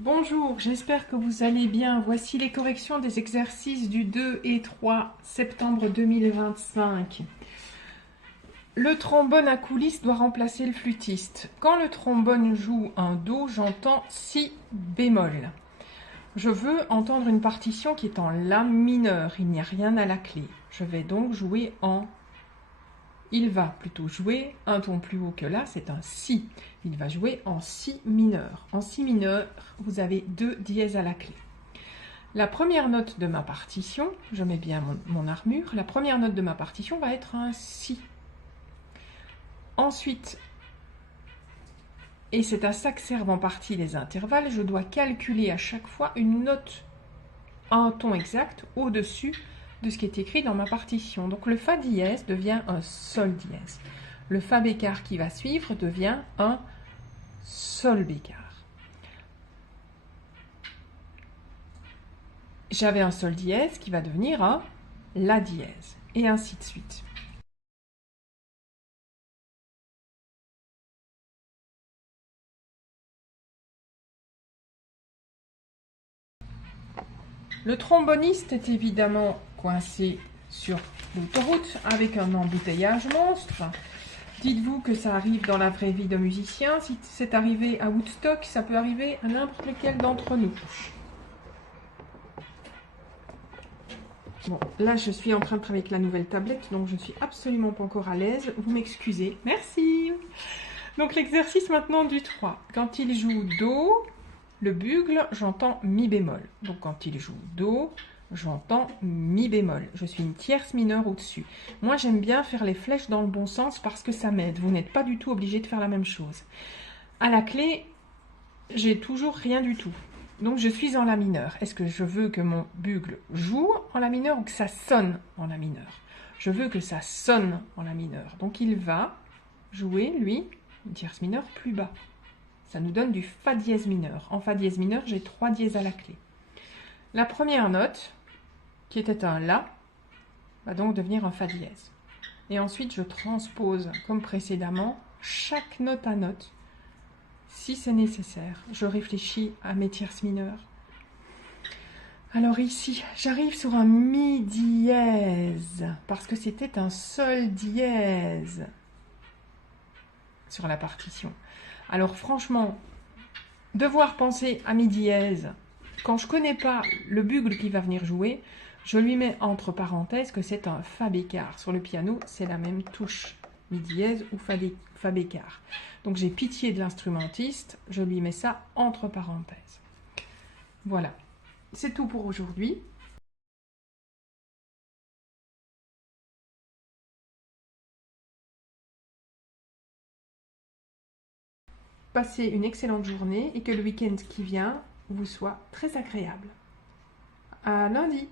Bonjour, j'espère que vous allez bien. Voici les corrections des exercices du 2 et 3 septembre 2025. Le trombone à coulisses doit remplacer le flûtiste. Quand le trombone joue un Do, j'entends si bémol. Je veux entendre une partition qui est en La mineur. Il n'y a rien à la clé. Je vais donc jouer en... Il va plutôt jouer un ton plus haut que là, c'est un Si. Il va jouer en Si mineur. En Si mineur, vous avez 2 dièses à la clé. La première note de ma partition, je mets bien mon armure, la première note de ma partition va être un Si. Ensuite, et c'est à ça que servent en partie les intervalles, je dois calculer à chaque fois une note, un ton exact, au-dessus de ce qui est écrit dans ma partition. Donc le Fa dièse devient un Sol dièse. Le Fa bécard qui va suivre devient un Sol bécard. J'avais un Sol dièse qui va devenir un La dièse, et ainsi de suite. Le tromboniste est évidemment coincé sur l'autoroute avec un embouteillage monstre. Dites-vous que ça arrive dans la vraie vie de musicien. Si c'est arrivé à Woodstock, ça peut arriver à n'importe lequel d'entre nous. Bon, là je suis en train de travailler avec la nouvelle tablette, donc je ne suis absolument pas encore à l'aise. Vous m'excusez. Merci. Donc l'exercice maintenant du 3. Quand il joue Do, le bugle, j'entends Mi bémol. Donc quand il joue Do, j'entends Mi bémol. Je suis une tierce mineure au-dessus. Moi, j'aime bien faire les flèches dans le bon sens parce que ça m'aide. Vous n'êtes pas du tout obligé de faire la même chose. À la clé, j'ai toujours rien du tout. Donc je suis en La mineur. Est-ce que je veux que mon bugle joue en La mineur ou que ça sonne en La mineur? Je veux que ça sonne en La mineur. Donc il va jouer, lui, une tierce mineure plus bas. Ça nous donne du Fa dièse mineur. En Fa dièse mineur, j'ai 3 dièses à la clé. La première note, qui était un La, va donc devenir un Fa dièse. Et ensuite, je transpose, comme précédemment, chaque note à note, si c'est nécessaire. Je réfléchis à mes tierces mineures. Alors ici, j'arrive sur un Mi dièse, parce que c'était un Sol dièse sur la partition. Alors franchement, devoir penser à Mi dièse, quand je ne connais pas le bugle qui va venir jouer, je lui mets entre parenthèses que c'est un Fa bécard. Sur le piano, c'est la même touche, Mi dièse ou Fa bécard. Donc j'ai pitié de l'instrumentiste, je lui mets ça entre parenthèses. Voilà, c'est tout pour aujourd'hui. Passez une excellente journée et que le week-end qui vient vous soit très agréable. À lundi!